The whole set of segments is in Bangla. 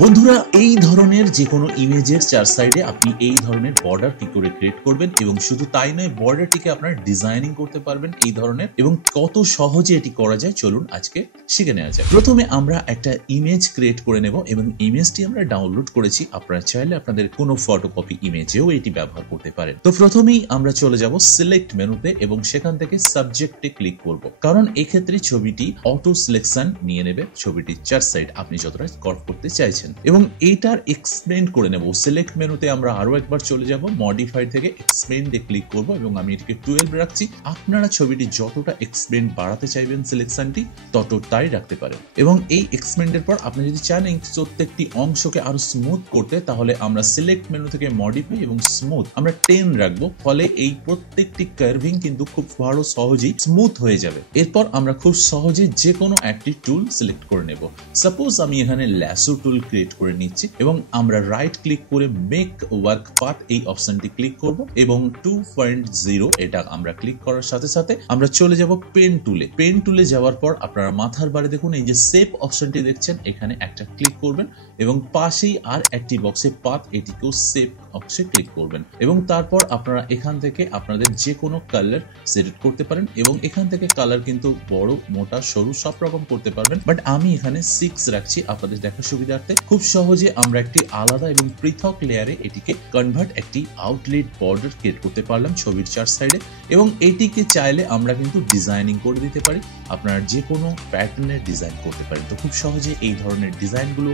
বন্ধুরা, এই ধরনের যে কোনো ইমেজের চার সাইডে আপনি এই ধরনের বর্ডার কি করে ক্রিয়েট করবেন এবং শুধু তাই নয়, বর্ডারটিকে আপনার ডিজাইনিং করতে পারবেন এই ধরনের, এবং কত সহজে এটি করা যায় চলুন আজকে শিখে নেওয়া যায়। প্রথমে আমরা একটা ইমেজ ক্রিয়েট করে নেব এবং ইমেজটি আমরা ডাউনলোড করেছি। আপনারা চাইলে আপনাদের কোনো ফটোকপি ইমেজেও এটি ব্যবহার করতে পারেন। তো প্রথমেই আমরা চলে যাব সিলেক্ট মেনুতে এবং সেখান থেকে সাবজেক্টে ক্লিক করব, কারণ এক্ষেত্রে ছবিটি অটো সিলেকশন নিয়ে নেবে ছবিটির চার সাইড আপনি যতটা কর্ভ করতে চাইছেন, এবং এইটার এক্সপ্লেন করে নেব। সিলেক্ট মেনুতে আমরা আরো একবার চলে যাব, মডিফাই থেকে এক্সপ্লেন দিয়ে ক্লিক করব এবং আমি এটিকে 12 রাখছি। আপনারা ছবিটি যতটা এক্সপ্লেন বাড়াতে চাইবেন সিলেকশনটি ততটাই রাখতে পারেন, এবং এই এক্সপ্লেনের পর আপনি যদি চান এই প্রত্যেকটি অংশকে আরো স্মুথ করতে, তাহলে আমরা সিলেক্ট মেনু থেকে মডিফাই এবং স্মুথ আমরা 10 রাখবো, ফলে এই প্রত্যেকটি কার্ভিং কিন্তু খুব ভালো সহজেই স্মুথ হয়ে যাবে। এরপর আমরা খুব সহজে যে কোনো একটি টুল সিলেক্ট করে নেব। সাপোজ আমি এখানে ল্যাসো টুল ক্রিয়েট করে নিচ্ছি এবং আমরা রাইট ক্লিক করে মেক ওয়ার্ক পাথ এই অপশনটি ক্লিক করব এবং 2.0 এটা আমরা ক্লিক করার সাথে সাথে আমরা চলে যাব পেন টুলে। পেন টুলে যাওয়ার পর আপনারা মাথার বারে দেখুন এই যে সেভ অপশনটি দেখছেন, এখানে একটা ক্লিক করবেন এবং পাশেই আর একটি বক্সে পাথ, এটিকেও সেভ অপশনে ক্লিক করবেন এবং তারপর আপনারা এখান থেকে আপনাদের যে কোনো কালার সিলেক্ট করতে পারেন এবং এখান থেকে কালার কিন্তু বড় মোটা সরু সব রকম করতে পারবেন, বাট আমি এখানে 6 রাখছি আপনাদের দেখার সুবিধার্থে। খুব সহজে আমরা একটি আলাদা এবং পৃথক লেয়ারে এটিকে কনভার্ট একটি আউটলেট বর্ডার ক্রিয়েট করতে পারলাম ছবির চার সাইডে, এবং এটিকে চাইলে আমরা কিন্তু ডিজাইনিং করে দিতে পারি, আপনারা যে কোনো প্যাটার্নের ডিজাইন করতে পারেন। তো খুব সহজে এই ধরনের ডিজাইনগুলো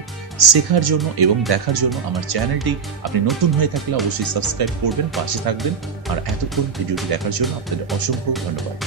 শেখার জন্য এবং দেখার জন্য আমার চ্যানেলটি আপনি নতুন হয়ে থাকলে অবশ্যই সাবস্ক্রাইব করবেন, পাশে থাকবেন, আর এতক্ষণ ভিডিওটি দেখার জন্য আপনাদের অসংখ্য ধন্যবাদ।